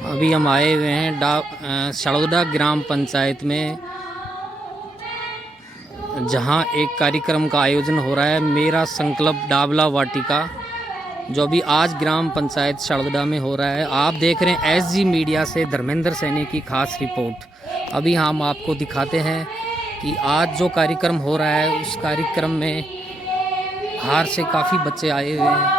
अभी हम आए हुए हैं सड़ौदा ग्राम पंचायत में, जहां एक कार्यक्रम का आयोजन हो रहा है, मेरा संकल्प डाबला वाटिका, जो अभी आज ग्राम पंचायत सड़ौदा में हो रहा है। आप देख रहे हैं एसजी मीडिया से धर्मेंद्र सैनी की खास रिपोर्ट। अभी हम आपको दिखाते हैं कि आज जो कार्यक्रम हो रहा है, उस कार्यक्रम में बाहर से काफ़ी बच्चे आए हुए हैं।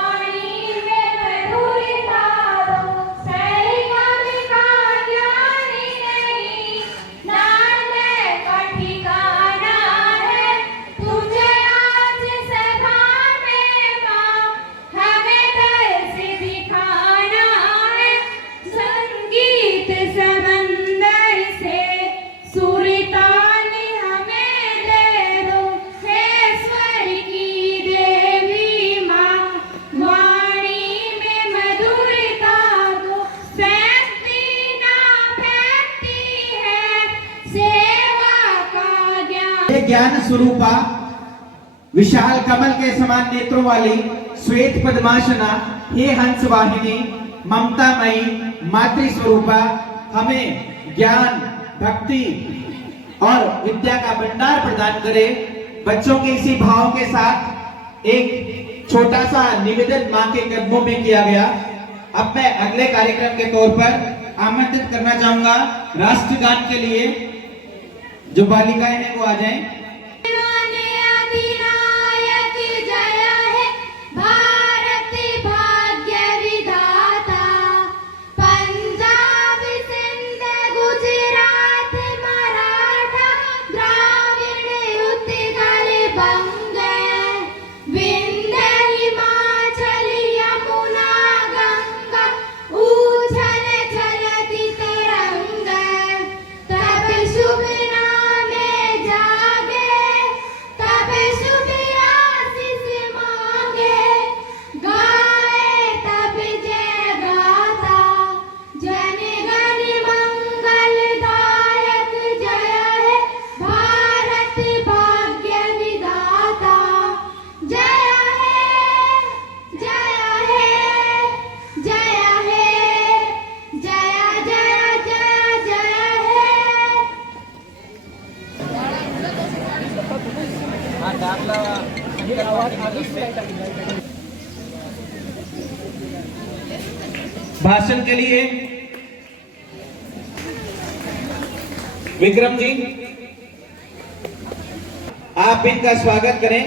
ज्ञान स्वरूपा, विशाल कमल के समान नेत्रों वाली श्वेत पद्मासना, हे हंस वाहिनी, ममतामयी मातृ स्वरूपा, हमें ज्ञान, भक्ति और विद्या का भंडार प्रदान करे। बच्चों के इसी भाव के साथ एक छोटा सा निवेदन मां के कदमों में किया गया। अब मैं अगले कार्यक्रम के तौर पर आमंत्रित करना चाहूंगा राष्ट्रगान के लिए जो बालिकाएं हैं वो आ जाएं। भाषण के लिए विक्रम जी, आप इनका स्वागत करें।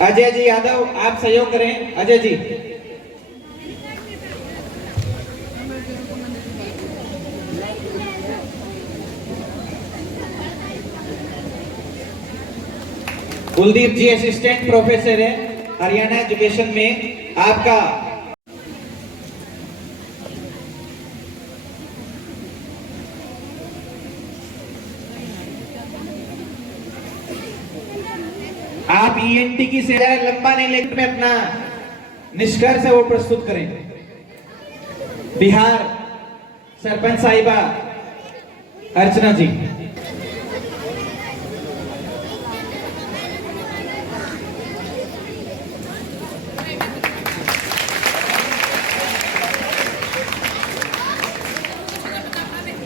अजय जी यादव, आप सहयोग करें। अजय जी, कुलदीप जी असिस्टेंट प्रोफेसर है हरियाणा एजुकेशन में, आपका आप ईएनटी की सेवा लंबा नहीं लेकिन में अपना निष्कर्ष है वो प्रस्तुत करें। बिहार सरपंच साहिबा अर्चना जी,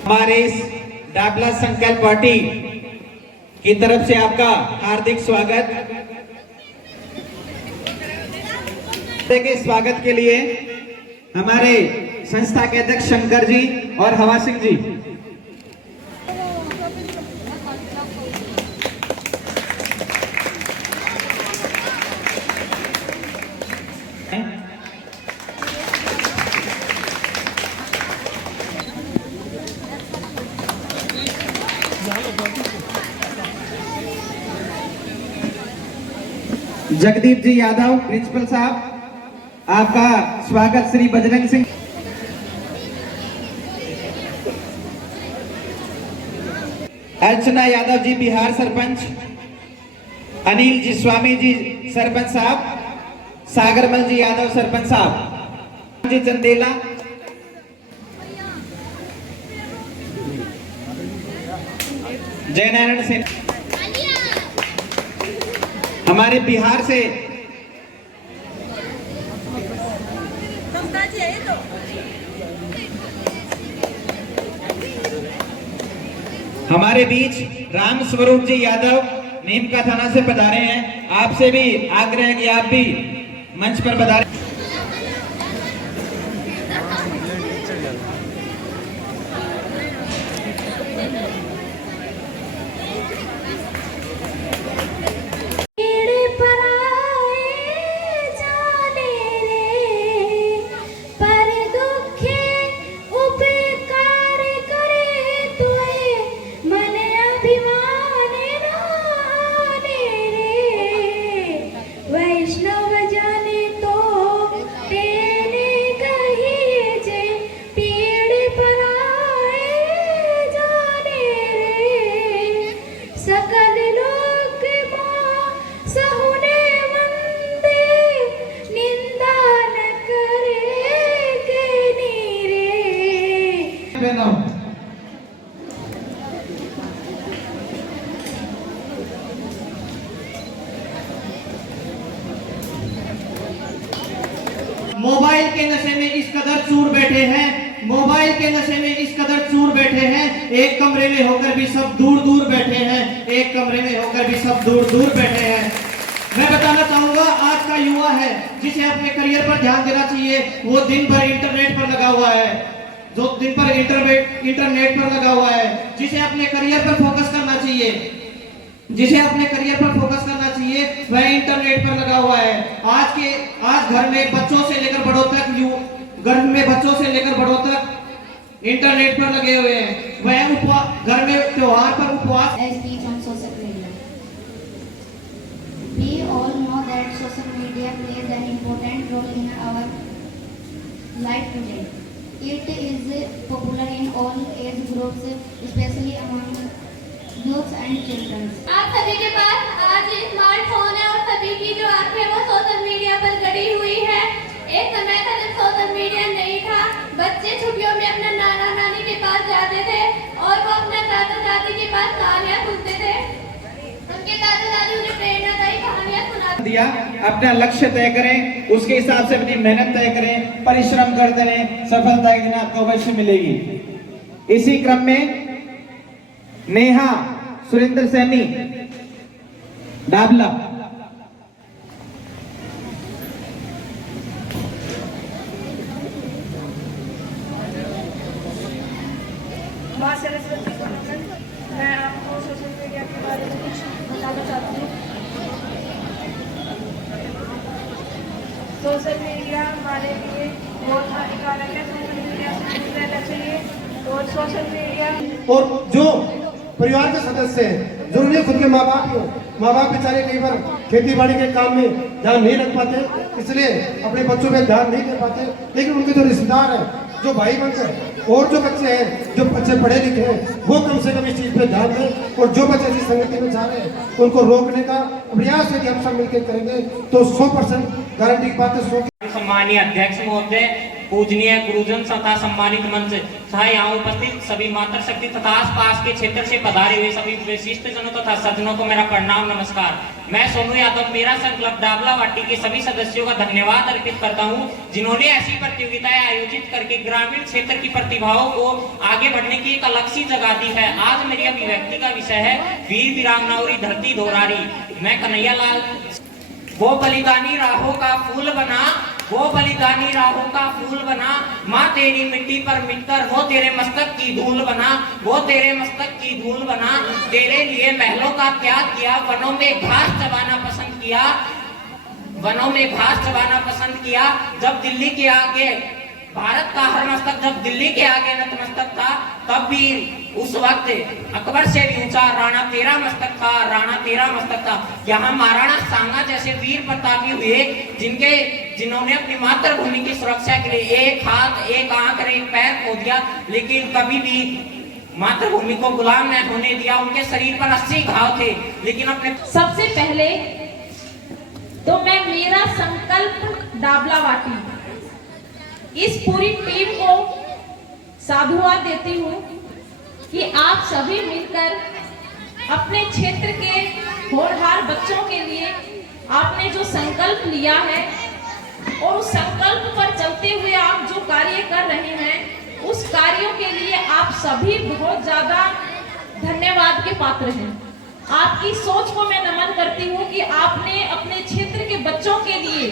हमारे इस डाबला संकल्प पार्टी की तरफ से आपका हार्दिक स्वागत। के स्वागत के लिए हमारे संस्था के अध्यक्ष शंकर जी और हवा सिंह जी, जगदीप जी यादव प्रिंसिपल साहब, आपका स्वागत। श्री बजरंग सिंह, अर्चना यादव जी बिहार सरपंच, अनिल जी स्वामी जी सरपंच साहब, सागरमल जी यादव सरपंच साहब जी, चंदेला, जयनारायण सिंह, हमारे बिहार से हमारे बीच राम स्वरूप जी यादव नीमका थाना से पधारे हैं। आपसे भी आग्रह है कि आप भी मंच पर पधारें। मोबाइल के नशे में इस कदर चूर बैठे हैं, मोबाइल के नशे में इस कदर चूर बैठे हैं, एक कमरे में होकर भी सब दूर दूर बैठे हैं, एक कमरे में होकर भी सब दूर दूर बैठे हैं। मैं बताना चाहूंगा, आज का युवा है जिसे अपने करियर पर ध्यान देना चाहिए, वो दिन भर इंटरनेट पर लगा हुआ है, जो दिन भर इंटरनेट पर लगा हुआ है, जिसे अपने करियर पर फोकस करना चाहिए, जिसे अपने करियर पर फोकस करना चाहिए, वह इंटरनेट पर लगा हुआ है। आज घर में बच्चों से लेकर बड़ों तक इंटरनेट पर लगे हुए हैं। वह घर में त्योहार पर उपवास। We all know that social media plays an important role in our life today. It is popular in all age groups, especially among youths and children. आप सभी के पास आज स्मार्टफोन है और सभी की जो आंखें वो सोशल मीडिया पर गड़ी हुई है। एक समय था जब सोशल मीडिया नहीं था, बच्चे छुट्टियों में अपने नाना नानी के पास जाते थे और वो अपने दादा दादी के पास कहानियाँ सुनते थे। उनके दादा दादी उन्हें प्रेरणादायी कहानियाँ सुनाते दिया। अपना लक्ष्य तय करें, उसके हिसाब से अपनी मेहनत तय करें, परिश्रम करते रहें, सफलता एक दिन आपको अवश्य मिलेगी। इसी क्रम में नेहा सुरेंद्र सैनी डाबला। माँ सरस्वती को नमन। मैं आपको सोशल मीडिया के बारे में कुछ बताना चाहती हूँ। सोशल मीडिया हमारे लिए बहुत हानिकारक है। सोशल मीडिया से दूर रहना चाहिए और सोशल मीडिया और जो परिवार के सदस्य हैं, जरूरी खुद के माँ बाप हो, माँ बाप बेचारे कई बार खेती बाड़ी के काम में ध्यान नहीं रख पाते, इसलिए अपने बच्चों पे ध्यान नहीं दे पाते। लेकिन उनके जो रिश्तेदार हैं, जो भाई बंधु हैं और जो बच्चे हैं, जो बच्चे पढ़े लिखे हैं, वो कम से कम इस चीज पे ध्यान दें। और जो बच्चे ऐसी संगति में जा रहे हैं उनको रोकने का प्रयास यदि हम सब मिलकर करेंगे तो 100% गारंटी की बात है। सम्मानीय अध्यक्ष महोदय, पूजनीय गुरुजन तथा सम्मानित मंच तथा यहाँ उपस्थित सभी मातृशक्ति तथा आसपास के क्षेत्र से पधारे हुए सभी विशिष्ट जनों तथा सज्जनों को मेरा प्रणाम नमस्कार। मैं सोनू यादव मेरा संकल्प डाबला वाटी के सभी सदस्यों का धन्यवाद अर्पित करता हूँ, जिन्होंने ऐसी प्रतियोगिताएं आयोजित करके ग्रामीण क्षेत्र की प्रतिभाओं को आगे बढ़ने की एक अलग सी जगह दी है। आज मेरी अभिव्यक्ति का विषय है वीर वीरांगनाओं धरती दोहरारी। मैं कन्हैया लाल। वो बलिदानी राहों का फूल बना, वो बलिदानी राहों का फूल बना, माँ तेरी मिट्टी पर मिटकर वो तेरे मस्तक की धूल बना, वो तेरे मस्तक की धूल बना। तेरे लिए महलों का त्याग किया, वनों में घास चबाना पसंद किया, वनों में घास चबाना पसंद किया। जब दिल्ली के आगे भारत का हर मस्तक जब दिल्ली के आगे नतमस्तक था, तब भी उस वक्त अकबर से भी ऊंचा राणा तेरा मस्तक था, राणा तेरा मस्तक था। यहाँ महाराणा सांगा जैसे वीर प्रतापी हुए, जिन्होंने अपनी मातृभूमि की सुरक्षा के लिए एक हाथ, एक आंख, एक पैर खो दिया, लेकिन कभी भी मातृभूमि को गुलाम न होने दिया। उनके शरीर पर 80 घाव थे, लेकिन अपने सबसे पहले तो मैं मेरा संकल्प डाबला वाटी इस पूरी टीम को साधुवाद देती हूँ कि आप सभी मिलकर अपने क्षेत्र के होनहार बच्चों के लिए आपने जो संकल्प लिया है और उस संकल्प पर चलते हुए आप जो कार्य कर रहे हैं, उस कार्यों के लिए आप सभी बहुत ज्यादा धन्यवाद के पात्र हैं। आपकी सोच को मैं नमन करती हूँ कि आपने अपने क्षेत्र के बच्चों के लिए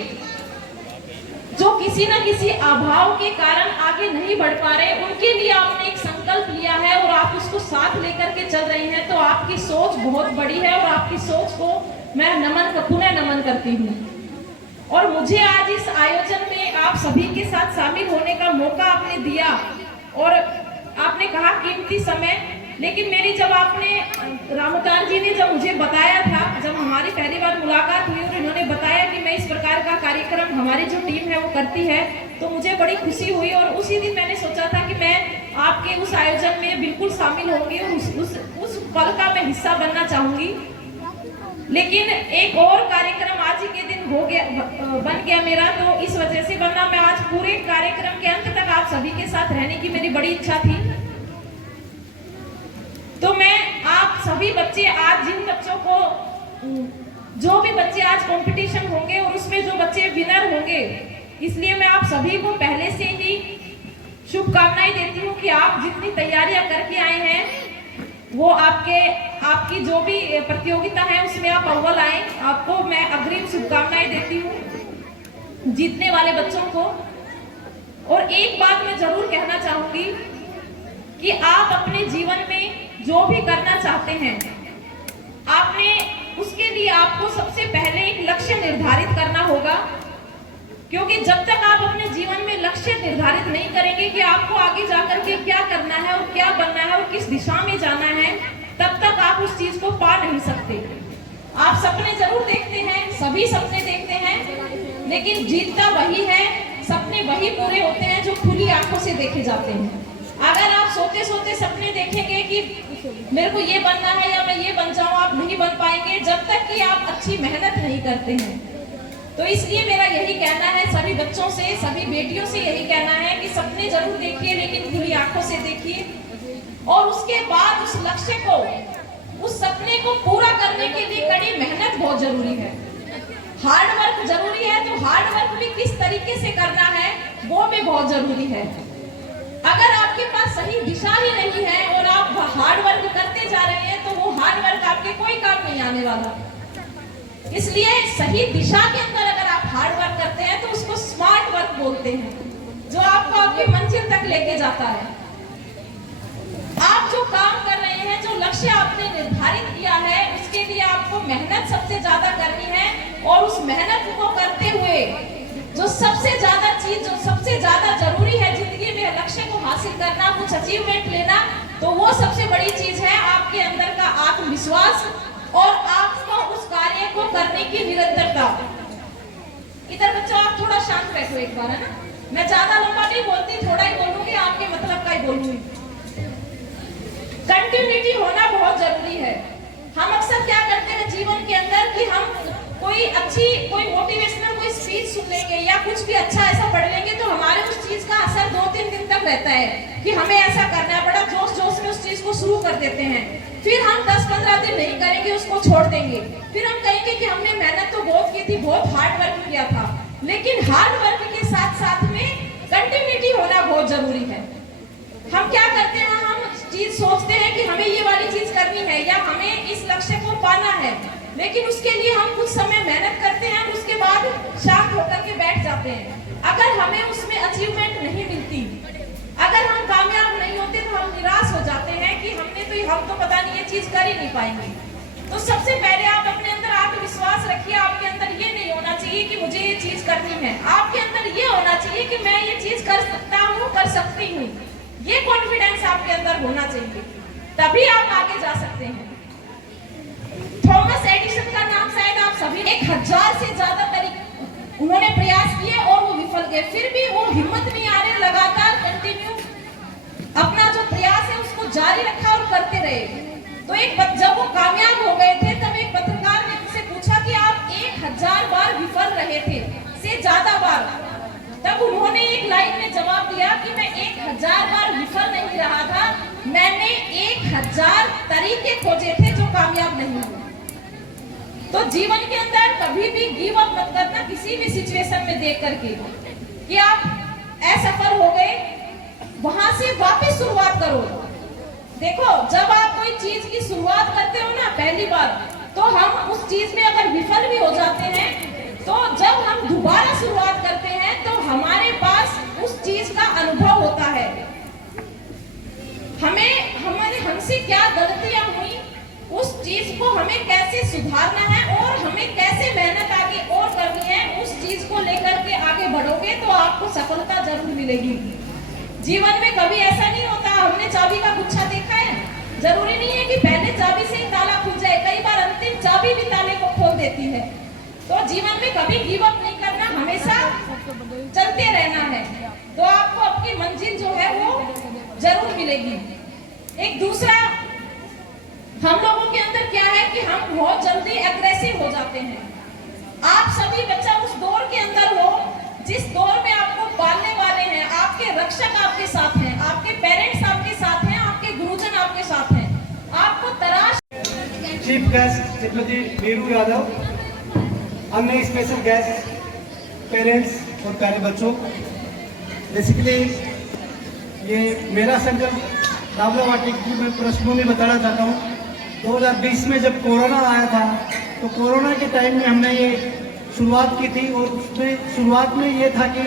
जो किसी न किसी अभाव के कारण आगे नहीं बढ़ पा रहे, उनके लिए आपने एक संकल्प लिया है और आप उसको साथ लेकर के चल रही हैं। तो आपकी सोच बहुत बड़ी है और आपकी सोच को मैं पुनः नमन करती हूँ। और मुझे आज इस आयोजन में आप सभी के साथ शामिल होने का मौका आपने दिया और आपने कहा कीमती समय, लेकिन मेरी जब आपने रामकान जी ने जब मुझे बताया था, जब हमारी पहली बार मुलाकात हुई और इन्होंने बताया कि मैं इस प्रकार का कार्यक्रम हमारी जो टीम है वो करती है, तो मुझे बड़ी खुशी हुई। और उसी दिन मैंने सोचा था कि मैं आपके उस आयोजन में बिल्कुल शामिल होंगी और उस पल का मैं हिस्सा बनना चाहूंगी। लेकिन एक और कार्यक्रम आज ही के दिन बन गया मेरा, तो इस वजह से, वरना मैं आज पूरे कार्यक्रम के अंत तक आप सभी के साथ रहने की मेरी बड़ी इच्छा थी। तो मैं आप सभी बच्चे, आज जिन बच्चों को, जो भी बच्चे आज कंपटीशन होंगे और उसमें जो बच्चे विनर होंगे, इसलिए मैं आप सभी को पहले से ही शुभकामनाएं देती हूँ कि आप जितनी तैयारियां करके आए हैं वो आपकी जो भी प्रतियोगिता है उसमें आप अव्वल आए। आपको मैं अग्रिम शुभकामनाएं देती हूँ जीतने वाले बच्चों को। और एक बात मैं जरूर कहना चाहूंगी कि आप अपने जीवन में जो भी करना चाहते हैं, उसके लिए आपको सबसे पहले एक लक्ष्य निर्धारित करना होगा, क्योंकि जब तक आप अपने जीवन में लक्ष्य निर्धारित नहीं करेंगे कि आपको आगे जाकर के क्या करना है और क्या बनना है और किस दिशा में जाना है, तब तक आप उस चीज को पा नहीं सकते। आप सपने जरूर देखते हैं, सभी सपने देखते हैं, लेकिन जीतता वही है, सपने वही पूरे होते हैं जो खुली आंखों से देखे जाते हैं। अगर आप सोते सोते सपने देखेंगे कि मेरे को ये बनना है या मैं ये बन जाऊं, आप नहीं बन पाएंगे जब तक कि आप अच्छी मेहनत नहीं करते हैं। तो इसलिए मेरा यही कहना है सभी बच्चों से, सभी बेटियों से यही कहना है कि सपने जरूर देखिए, लेकिन खुली आंखों से देखिए, और उसके बाद उस लक्ष्य को, उस सपने को पूरा करने के लिए कड़ी मेहनत बहुत जरूरी है, हार्ड वर्क जरूरी है। तो हार्ड वर्क भी किस तरीके से करना है वो भी बहुत जरूरी है। अगर आपके पास सही दिशा ही नहीं है और आप हार्ड वर्क करते जा रहे हैं, तो वो हार्ड वर्क आपके कोई काम नहीं आने वाला। इसलिए सही दिशा के अंदर अगर आप हार्ड वर्क करते हैं तो उसको स्मार्ट वर्क बोलते हैं, जो आपको आपकी मंजिल तक लेके जाता है। आप जो काम कर रहे हैं, जो लक्ष्य आपने निर्धारित किया है, उसके लिए आपको मेहनत सबसे ज्यादा करनी है। और उस मेहनत को करते हुए जो सबसे ज्यादा चीज, जो सबसे ज्यादा जरूरी है जिंदगी में, लक्ष्य को हासिल करना, कुछ अचीवमेंट लेना, तो वो सबसे बड़ी चीज है आपके अंदर का आत्मविश्वास और आपको उस कार्य को करने की निरंतरता। इधर बच्चों आप थोड़ा शांत बैठो एक बार, है ना, मैं ज्यादा लंबा नहीं बोलती, थोड़ा ही बोलूंगी, आपके मतलब का ही बोलूंगी। कंटिन्यूटी होना बहुत जरूरी है। हम अक्सर क्या करते हैं जीवन के अंदर कि हम कोई मोटिवेशनल कोई स्पीच सुन लेंगे या कुछ भी अच्छा ऐसा पढ़ लेंगे, तो हमारे उस चीज का असर 2-3 दिन तक रहता है कि हमें ऐसा करना है, बड़ा जोश जोश में उस चीज को शुरू कर देते हैं। फिर हम 10-15 दिन नहीं करेंगे, उसको छोड़ देंगे। फिर हम कहेंगे कि हमने मेहनत तो बहुत की थी, बहुत हार्ड वर्क किया था, लेकिन हार्ड वर्क के साथ साथ में कंटिन्यूटी होना बहुत जरूरी है। हम क्या करते हैं, हम चीज सोचते हैं कि हमें ये वाली चीज करनी है या हमें इस लक्ष्य को पाना है, लेकिन उसके लिए हम कुछ समय मेहनत करते हैं और उसके बाद शांत होकर के बैठ जाते हैं। अगर हमें उसमें अचीवमेंट नहीं मिलती, अगर हम कामयाब नहीं होते, तो हम निराश हो जाते हैं कि हम तो पता नहीं ये चीज कर ही नहीं पाएंगे। तो सबसे पहले आप अपने अंदर आत्मविश्वास रखिए। आपके अंदर ये नहीं होना चाहिए कि मुझे ये चीज करनी है, आपके अंदर ये होना चाहिए कि मैं ये चीज कर सकता हूँ, कर सकती हूँ। ये कॉन्फिडेंस आपके अंदर होना चाहिए, तभी आप आगे जा सकते हैं। थॉमस एडिसन का नाम शायद आप सभी, 1000 से ज्यादा तरीके उन्होंने प्रयास किए और वो विफल गए, फिर भी वो हिम्मत नहीं आ रहे, लगातार कंटिन्यू अपना जो प्रयास है उसको जारी रखा और करते रहे। तो जब वो कामयाब हो गए थे, तब एक पत्रकार ने उनसे पूछा कि आप 1000 बार विफल रहे थे से ज्यादा बार, तब उन्होंने एक लाइन में जवाब दिया कि मैं 1000 बार विफल नहीं रहा था, मैंने 1000 तरीके खोजे थे जो कामयाब नहीं हुए। तो जीवन के अंदर कभी भी गिव अप मत करना किसी भी सिचुएशन में देख करके कि आप असफल हो गए, वहां से वापस शुरुआत करो। देखो, जब आप कोई चीज की शुरुआत करते हो ना पहली बार, तो हम उस चीज में अगर विफल भी हो जाते हैं, तो जब हम दोबारा शुरुआत करते हैं तो हमारे पास उस चीज का अनुभव होता है। हमसे क्या गलतियां हुई, उस चीज को हमें कैसे सुधारना है और हमें कैसे मेहनत आगे और करनी है, उस चीज को लेकर के आगे बढ़ोगे तो आपको सफलता जरूर मिलेगी। जीवन में कभी ऐसा नहीं होता, हमने चाबी का गुच्छा देखा है, जरूरी नहीं है कि पहले चाबी से ही ताला खुल जाए, कई बार अंतिम चाबी भी ताले को खोल देती है। तो जीवन में कभी गिव अप नहीं करना, हमेशा चलते रहना है, तो आपको अपनी मंजिल जो है वो जरूर मिलेगी। एक दूसरा, हम लोगों के अंदर क्या है कि हम बहुत जल्दी एग्रेसिव हो जाते हैं। आप सभी बच्चा उस दौर के अंदर हो जिस दौर में आपको पालने वाले हैं, आपके रक्षक आपके साथ हैं, आपके पेरेंट्स आपके साथ हैं, आपके गुरुजन आपके साथ हैं, आपको तराश। चीफ गेस्ट श्रीमती वीरू यादव, अन्य स्पेशल गेस्ट, पेरेंट्स और प्यारे बच्चों, बेसिकली ये मेरा संकल्प डाबला वाटिका की मैं पृष्ठभूमि बताना चाहता हूँ। 2020 में जब कोरोना आया था, तो कोरोना के टाइम में हमने ये शुरुआत की थी और उसमें शुरुआत में ये था कि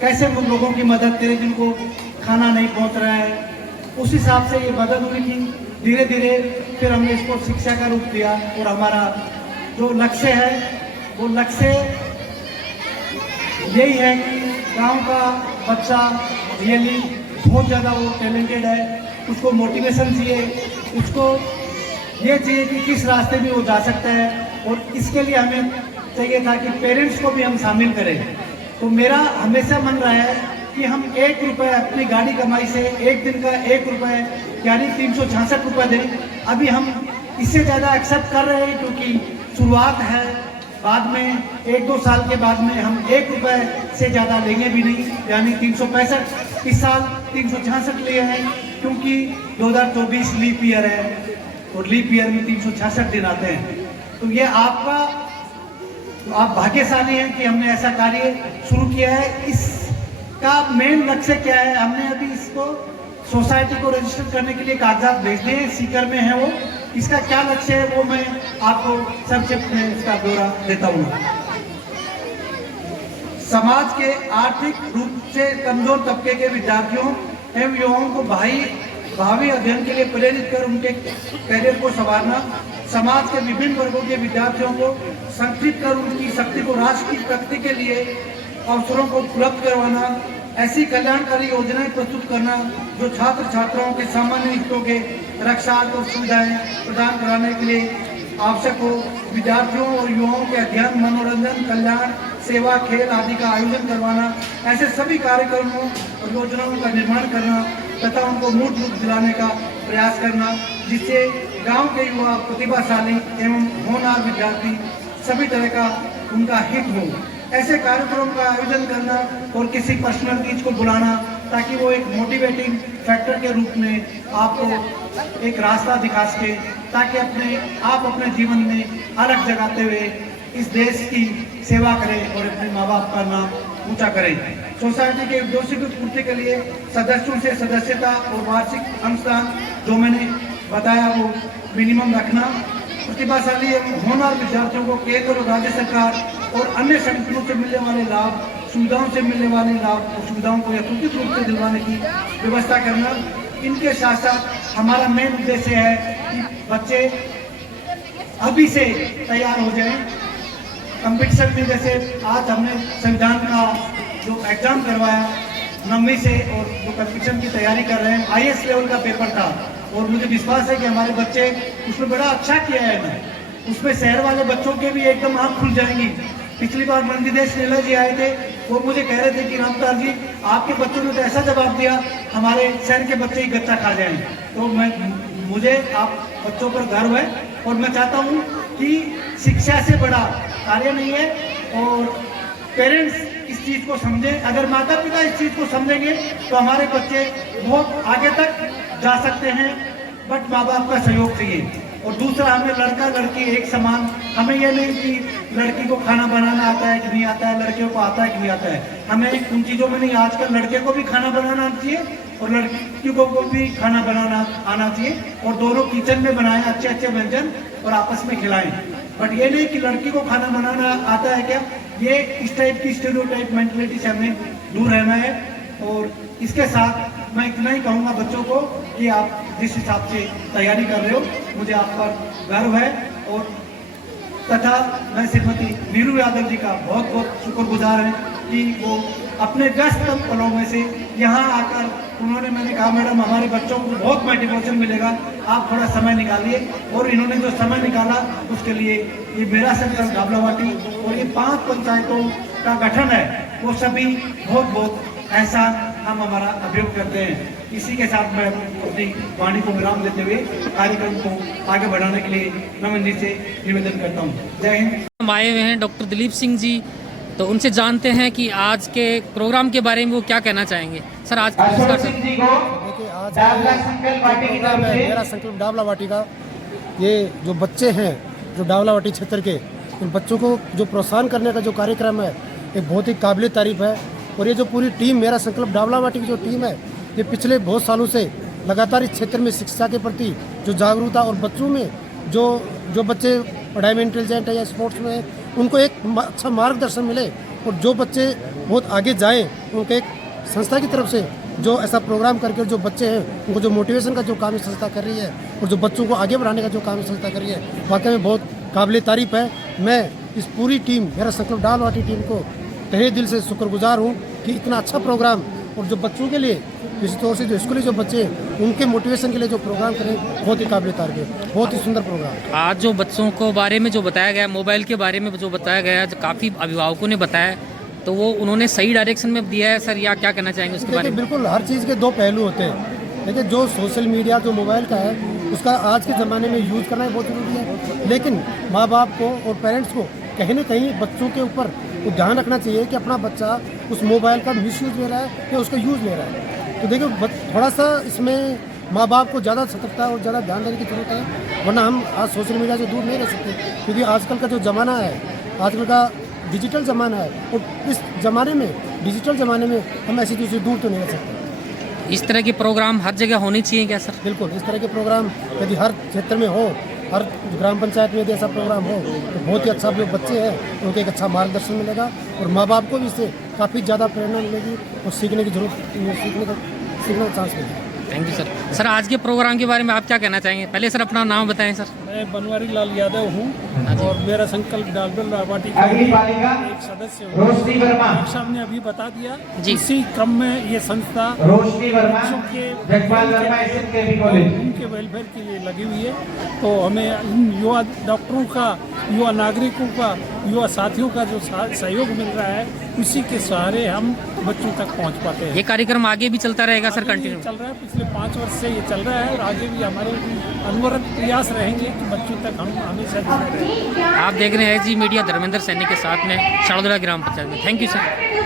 कैसे हम लोगों की मदद करें जिनको खाना नहीं पहुँच रहा है, उस हिसाब से ये मदद हुई थी। धीरे धीरे फिर हमने इसको शिक्षा का रूप दिया और हमारा जो लक्ष्य है वो लक्ष्य यही है कि गांव का बच्चा रियली बहुत ज़्यादा वो टैलेंटेड है, उसको मोटिवेशन चाहिए, उसको ये चाहिए कि किस रास्ते में वो जा सकता है, और इसके लिए हमें चाहिए था कि पेरेंट्स को भी हम शामिल करें। तो मेरा हमेशा मन रहा है कि हम 1 रुपये अपनी गाड़ी कमाई से एक दिन का 1 रुपये यानी 366 रुपये दें। अभी हम इससे ज़्यादा एक्सेप्ट कर रहे हैं क्योंकि शुरुआत है, बाद में 1-2 साल के बाद में हम 1 रुपये से ज़्यादा लेंगे भी नहीं, यानी 365। इस साल 366 लिए हैं क्योंकि 2024 लीप ईयर है और लीप ईयर में 366 दिन आते हैं। तो ये आपका, तो आप भाग्यशाली हैं कि हमने ऐसा कार्य शुरू किया है। इसका मेन लक्ष्य क्या है, हमने अभी इसको सोसाइटी को रजिस्टर करने के लिए कागजात भेज दिए, सीकर में है वो। इसका क्या लक्ष्य है वो मैं आपको संक्षिप्त में इसका ब्यौरा देता हूँ। समाज के आर्थिक रूप से कमजोर तबके के विद्यार्थियों एवं युवाओं को भावी अध्ययन के लिए प्रेरित कर उनके करियर को संवारना, समाज के विभिन्न वर्गों के विद्यार्थियों को संगठित कर उनकी शक्ति को राष्ट्र की प्रगति के लिए अवसरों को उपलब्ध करवाना, ऐसी कल्याणकारी योजनाएं प्रस्तुत करना जो छात्र छात्राओं के सामान्य हितों के रक्षार्थ और सुविधाएं प्रदान कराने के लिए आवश्यक हो। विद्यार्थियों और युवाओं के अध्ययन, मनोरंजन, कल्याण, सेवा, खेल आदि का आयोजन करवाना, ऐसे सभी कार्यक्रमों और योजनाओं का निर्माण करना तथा उनको मूर्त रूप दिलाने का प्रयास करना, जिससे गांव के युवा प्रतिभाशाली एवं होनहार विद्यार्थी सभी तरह का उनका हित हो। ऐसे कार्यक्रमों का आयोजन करना और किसी पर्सनलिटीज को बुलाना ताकि वो एक मोटिवेटिंग फैक्टर के रूप में आपको एक रास्ता दिखा सके, ताकि आप अपने जीवन में अलग जगाते हुए इस देश की सेवा करें और अपने माँ बाप का नाम ऊंचा करें। सोसाइटी के उद्देश्य की पूर्ति के लिए सदस्यों से सदस्यता और वार्षिक अंशदान जो मैंने बताया वो मिनिमम रखना, प्रतिभाशाली एवं होनहार विद्यार्थियों को केंद्र और राज्य सरकार और अन्य संगठनों से मिलने वाले लाभ, सुविधाओं से मिलने वाले लाभ और सुविधाओं को यथोचित रूप से दिलवाने की व्यवस्था करना। इनके साथ साथ हमारा मेन उद्देश्य है कि बच्चे अभी से तैयार हो जाएं कंपटीशन में। जैसे आज हमने संविधान का जो एग्जाम करवाया 9वीं से, और जो कंपटीशन की तैयारी कर रहे हैं, IAS लेवल का पेपर था और मुझे विश्वास है कि हमारे बच्चे उसमें बड़ा अच्छा किया है। उसमें शहर वाले बच्चों के भी एकदम आँख खुल जाएंगी। पिछली बार नंदिदेश नीला जी आए थे, वो मुझे कह रहे थे कि रामतार जी आपके बच्चों ने तो ऐसा जवाब दिया हमारे शहर के बच्चे ही गच्चा खा जाएंगे। तो मुझे आप बच्चों पर गर्व है और मैं चाहता हूँ कि शिक्षा से बड़ा कार्य नहीं है और पेरेंट्स इस चीज़ को समझें। अगर माता पिता इस चीज़ को समझेंगे तो हमारे बच्चे बहुत आगे तक जा सकते हैं, बट माँ बाप का सहयोग चाहिए। और दूसरा हमें लड़का लड़की एक समान, हमें ये नहीं कि लड़की को खाना बनाना आता है कि नहीं आता है, लड़कियों को आता है कि नहीं आता है। हमें उन चीज़ों में नहीं, आजकल लड़के को भी खाना बनाना आना चाहिए और लड़की को भी खाना बनाना आना चाहिए, और दोनों किचन में बनाएं अच्छे अच्छे व्यंजन और आपस में खिलाएं। बट ये नहीं कि लड़की को खाना बनाना आता है क्या, ये इस टाइप की स्टेरियोटाइप मेंटलिटी से हमें दूर रहना है। और इसके साथ मैं इतना ही कहूँगा बच्चों को कि आप जिस हिसाब से तैयारी कर रहे हो, मुझे आप पर गर्व है। और तथा मैं श्रीमती नीरू यादव जी का बहुत बहुत शुक्रगुजार है कि वो अपने व्यस्त पलों में से यहाँ आकर उन्होंने, मैंने कहा मैडम हमारे बच्चों को बहुत मोटिवेशन मिलेगा, आप थोड़ा समय निकालिए, और इन्होंने जो समय निकाला उसके लिए ये मेरा संकल्प डाबलावाटी और ये 5 पंचायतों का गठन है, वो सभी बहुत बहुत एहसान हम हमारा अभियोग करते हैं। इसी के साथ मैं अपनी वाणी को विराम देते हुए कार्यक्रम को आगे बढ़ाने के लिए नमन जी से निवेदन करता हूँ। जय हिंद। हम आए हुए हैं डॉक्टर दिलीप सिंह जी, तो उनसे जानते हैं कि आज के प्रोग्राम के बारे में वो क्या कहना चाहेंगे। सर आज अशोक सिंह जी को देखिए आज डाबला संकल्प वाटी की तरफ से मेरा संकल्प डाबलावाटी का, ये जो बच्चे हैं जो डाबलावाटी क्षेत्र के, इन बच्चों को जो प्रोत्साहन करने का जो कार्यक्रम है, ये बहुत ही काबिल तारीफ है। और ये जो पूरी टीम मेरा संकल्प डाबलावाटी की जो टीम है, ये पिछले बहुत सालों से लगातार इस क्षेत्र में शिक्षा के प्रति जो जागरूकता और बच्चों में जो बच्चे पढ़ाई में इंटेलिजेंट है या स्पोर्ट्स में है, उनको एक अच्छा मार्गदर्शन मिले, और जो बच्चे बहुत आगे जाएं उनको एक संस्था की तरफ से जो ऐसा प्रोग्राम करके जो बच्चे हैं उनको जो मोटिवेशन का जो काम ये संस्था कर रही है, और जो बच्चों को आगे बढ़ाने का जो काम ये संस्था कर रही है, वाकई में बहुत काबिल तारीफ है। मैं इस पूरी टीम, मेरा संकल्प डाबलावाटी टीम को तहे दिल से शुक्रगुजार हूँ कि इतना अच्छा प्रोग्राम, और जो बच्चों के लिए विशेष तौर से जो स्कूली जो बच्चे हैं उनके मोटिवेशन के लिए जो प्रोग्राम करें, बहुत ही काबिल तारीफ है, बहुत ही सुंदर प्रोग्राम। आज जो बच्चों को बारे में जो बताया गया, मोबाइल के बारे में जो बताया गया, जो काफ़ी अभिभावकों ने बताया, तो वो उन्होंने सही डायरेक्शन में दिया है। सर या क्या कहना चाहेंगे उसके बारे में? बिल्कुल, हर चीज़ के 2 पहलू होते हैं। देखिए, जो सोशल मीडिया जो मोबाइल का है, उसका आज के ज़माने में यूज़ करना बहुत ज़रूरी है, लेकिन माँ बाप को और पेरेंट्स को कहीं ना कहीं बच्चों के ऊपर वो ध्यान रखना चाहिए कि अपना बच्चा उस मोबाइल का मिसयूज़ ले रहा है या उसका यूज़ ले रहा है। तो देखिए, थोड़ा सा इसमें माँ बाप को ज़्यादा सतर्कता और ज़्यादा ध्यान देने की जरूरत है, वरना हम आज सोशल मीडिया से दूर नहीं रह सकते, क्योंकि आजकल का जो ज़माना है, आजकल का डिजिटल ज़माना है, और इस ज़माने में, डिजिटल ज़माने में हम ऐसी चीज़ से दूर तो नहीं रह सकते। इस तरह के प्रोग्राम हर जगह होने चाहिए क्या सर? बिल्कुल, इस तरह के प्रोग्राम यदि हर क्षेत्र में हो, हर ग्राम पंचायत में यदि ऐसा प्रोग्राम हो, तो बहुत ही अच्छा, जो बच्चे हैं उनको एक अच्छा मार्गदर्शन मिलेगा, और माँ बाप को भी इससे काफ़ी ज़्यादा प्रेरणा मिलेगी और सीखने की जरूरत, सीखने का चांस मिलेगा। Thank you sir. सर आज के प्रोग्राम के बारे में आप क्या कहना चाहेंगे? पहले सर अपना नाम बताएं सर। मैं बनवारी लाल यादव हूँ और मेरा संकल्प डाबलावाटी का एक सदस्य हूँ। रोशनी वर्मा साहब ने अभी बता दिया जी। इसी क्रम में ये संस्था रोशनी वर्मा बच्चों के जगपाल वर्मा एसएनकेबी कॉलेज उनके वेलफेयर के लिए लगी हुई है। तो हमें इन युवा डॉक्टरों का, युवा नागरिकों का, युवा साथियों का जो सहयोग मिल रहा है, उसी के सहारे हम बच्चों तक पहुंच पाते हैं। ये कार्यक्रम आगे भी चलता रहेगा सर? कंटिन्यू चल रहा है, पिछले 5 वर्ष से ये चल रहा है, और आगे भी हमारे अनवरत प्रयास रहेंगे कि बच्चों तक हम हमेशा जुड़े रहें। आप देख रहे हैं एसजी मीडिया धर्मेंद्र सैनी के साथ में शाळदरा ग्राम पंचायत में। Thank you sir.